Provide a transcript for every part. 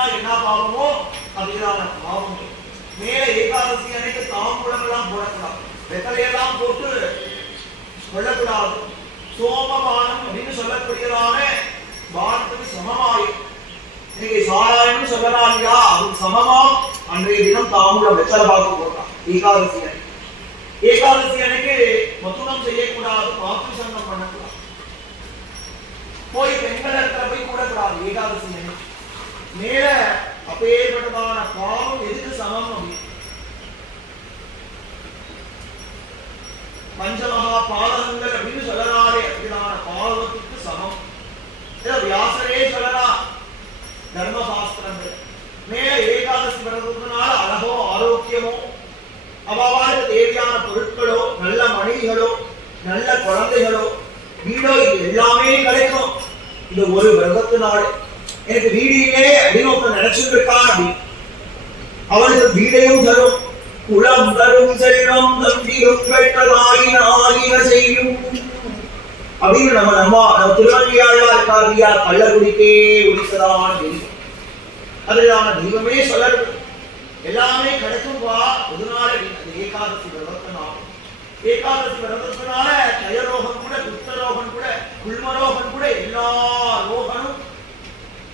பண்ணினா என்ன பாவமோ அதுதான பாவம். மேல ஏகாதசி அன்னைக்கு தாம்பூலம் எல்லாம் போடக்கூடாது, வெத்தலையெல்லாம் போட்டு கொள்ளக்கூடாது. சோமபானம் அப்படின்னு சொல்லக்கூடியதான பானத்துக்கு சமமாயும் இன்னைக்கு சாராயம்னு சொல்லலாம் இல்லையா, அதுக்கு சமமா அன்றைய தினம் தாம்பூலம் வெத்தலை பாக்கு போட்டான் ஏகாதசி அன்னைக்கு. ஏகாதசி அன்னைக்கு மதுரம் செய்யக்கூடாது, மாற்று சங்கம் பண்ணக்கூடாது, போய் பெண்கள் இடத்துல போய் கூடக்கூடாது ஏகாதசி அன்னைக்கு. மேல அப்பேற்பட்டதான பாவம் எதுக்கு சமம் அப்படின்னு பஞ்சமகா பாதகங்கள் அப்படின்னு சொல்லலாரே அப்படிதான பாவத்துக்கு சமம். வியாசரே சொல்லலாம் தர்மசாஸ்திரங்கள். மேல ஏகாதசி விரதத்தினால அழகோ ஆரோக்கியமோ அவாவாருக்கு தேவையான பொருட்களோ நல்ல மனைவிகளோ நல்ல குழந்தைகளோ வீடோ இது எல்லாமே கிடைக்கும். இது ஒரு விரதத்தினால எனக்கு வீடியே அப்படின்னு ஒருத்தர் நினைச்சுட்டு இருக்கான் அப்படின்னு அவனுக்கு வீடையும் தரும், குளம் தரும், செல்வம் தம்பியும் பெற்றதாயின செய்யும் அப்படின்னு நம்ம திருவள்ளியாளா இருக்காரியா கள்ளக்குடிக்கே உடித்ததான் அதுதான தெய்வமே சொல்லறது எல்லாமே கிடைக்கும் வா அதனால ஏகாதசி விரதத்தினால. ஏகாதசி விரதத்தினால கயரோகம் கூட குஷ்டரோகம் கூட குள்மரோகம் கூட எல்லா ரோகனும்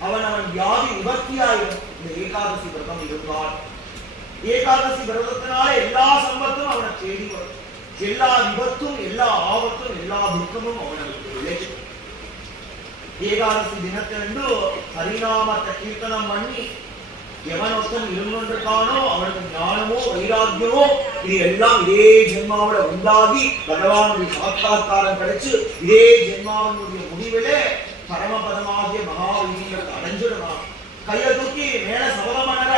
அவன் வியாதி நிவர்த்தியாயிரும் இந்த ஏகாதசி விரதம் இருந்தால். ஏகாதசி விரதத்தினால எல்லா சம்பத்தும் அவனை தேடி வரும், எல்லா விபத்தும் எல்லா ஆபத்தும் எல்லா துக்கமும் அவனுக்கு விளையும். ஏகாதசி தினத்திலிருந்து ஹரிநாமத்தை கீர்த்தனம் பண்ணி எவன் ஒருத்தன் இருந்திருக்கானோ அவனுக்கு ஞானமோ வைராக்கியமோ இது எல்லாம் இதே ஜென்மாவோட உண்டாகி பகவானுடைய சாட்சாத்காரம் கிடைச்சு இதே ஜென்மாவனுடைய முடிவிலே பரமபதமாகிய மகாவீரியத்தை அடைஞ்சிடலாம். கையை தூக்கி மேல சபதமனர